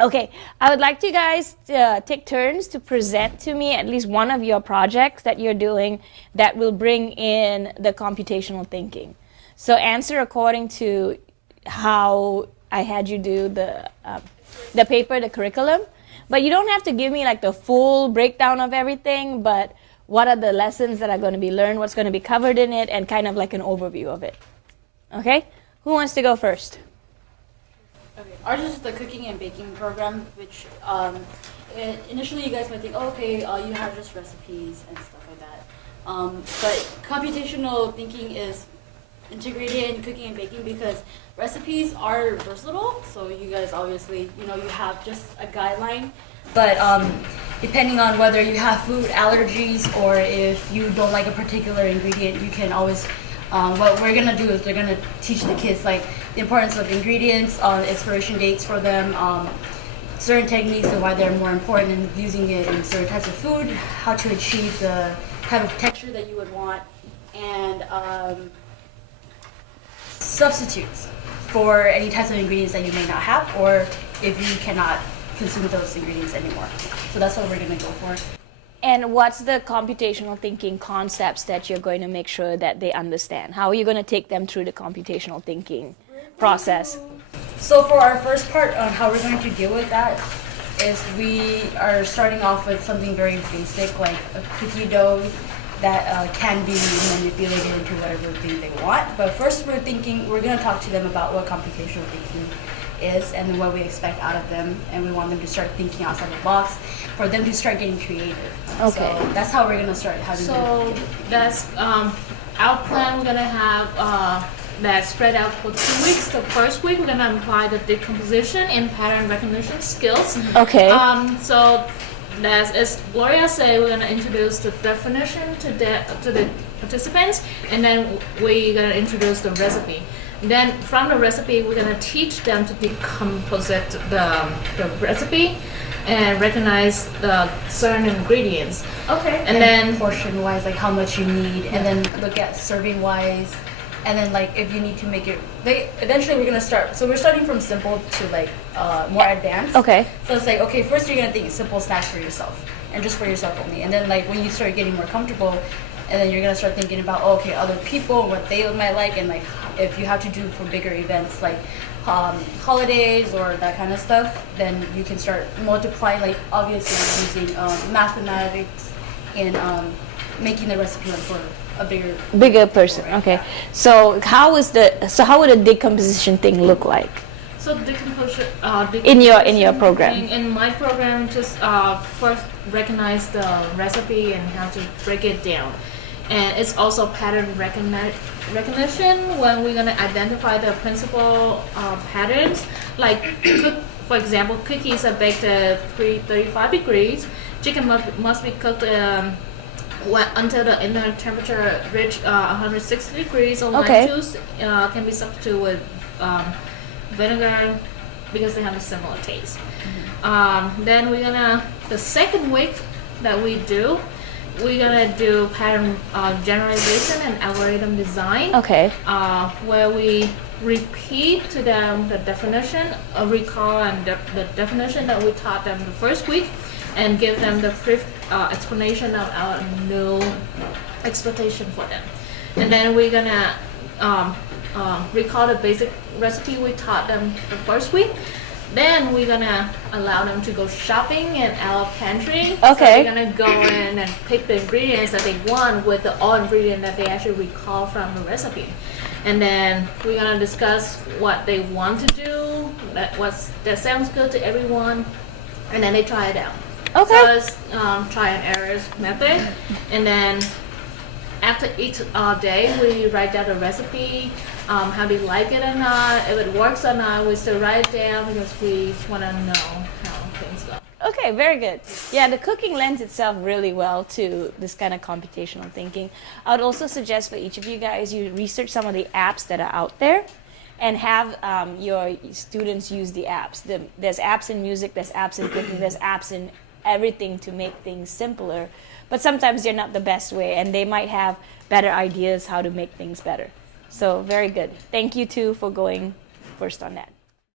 Okay, I would like you guys to take turns to present to me at least one of your projects that you're doing that will bring in the computational thinking. So answer according to how I had you do the paper, the curriculum. But you don't have to give me like the full breakdown of everything, but what are the lessons that are going to be learned, what's going to be covered in it, and kind of like an overview of it. Okay? Who wants to go first? Okay. Ours is the cooking and baking program, which initially you guys might think, oh, okay, you have just recipes and stuff like that. But computational thinking is integrated in cooking and baking because recipes are versatile. So you guys obviously, you have just a guideline. But depending on whether you have food allergies or if you don't like a particular ingredient, you can always, what we're going to do is we're going to teach the kids like the importance of ingredients, expiration dates for them, certain techniques and why they're more important in using it in certain types of food, how to achieve the type of texture that you would want, and substitutes for any types of ingredients that you may not have, or if you cannot consume those ingredients anymore. So that's what we're going to go for. And what's the computational thinking concepts that you're going to make sure that they understand? How are you going to take them through the computational thinking process? So for our first part on how we're going to deal with that is we are starting off with something very basic like a cookie dough that can be manipulated into whatever thing they want. But first we're going to talk to them about what computational thinking is and what we expect out of them, and we want them to start thinking outside the box for them to start getting creative. Okay. So that's how we're going to start having So them. that's our plan. We're gonna have that spread out for 2 weeks. The first week we're gonna apply the decomposition and pattern recognition skills. Okay. So as Gloria said, we're gonna introduce the definition to the participants, and then we're gonna introduce the recipe. Then from the recipe, we're gonna teach them to decompose the recipe and recognize the certain ingredients. Okay. And then portion wise, like how much you need, and then look at serving wise, and then like if you need to make it. Eventually we're gonna start. So we're starting from simple to like more advanced. Okay. So it's like okay, first you're gonna think simple snacks for yourself and just for yourself only, and then like when you start getting more comfortable, and then you're gonna start thinking about okay, other people, what they might like, and like if you have to do for bigger events like holidays or that kind of stuff, then you can start multiplying, like obviously using mathematics in making the recipe for a Bigger person. right? Okay. Yeah. So how would a decomposition thing look like? So decomposition. In your program. In my program, just first recognize the recipe and how to break it down, and it's also pattern recognition when we're gonna identify the principal patterns. Like, for example, cookies are baked at 335 degrees. Chicken must be cooked until the inner temperature reach 160 degrees. Or Okay. lime juice can be substituted with vinegar because they have a similar taste. Then the second week that we're gonna do pattern generalization and algorithm design. Okay. Where we repeat to them the definition, recall and the definition that we taught them the first week, and give them the brief explanation of our new expectation for them. And then we're gonna recall the basic recipe we taught them the first week. Then we're gonna allow them to go shopping in our pantry. Okay. So they're gonna go in and pick the ingredients that they want with the all ingredient that they actually recall from the recipe. And then we're gonna discuss what they want to do, that sounds good to everyone, and then they try it out. Okay. So it's try and errors method, and then after each day we write down the recipe, how they like it or not, if it works or not, we still write it down because we want to know how things go. Okay, very good. Yeah, the cooking lends itself really well to this kind of computational thinking. I would also suggest for each of you guys, you research some of the apps that are out there and have your students use the apps. There's apps in music, there's apps in cooking, there's apps in everything to make things simpler. But sometimes they're not the best way, and they might have better ideas how to make things better. So very good. Thank you, too, for going first on that.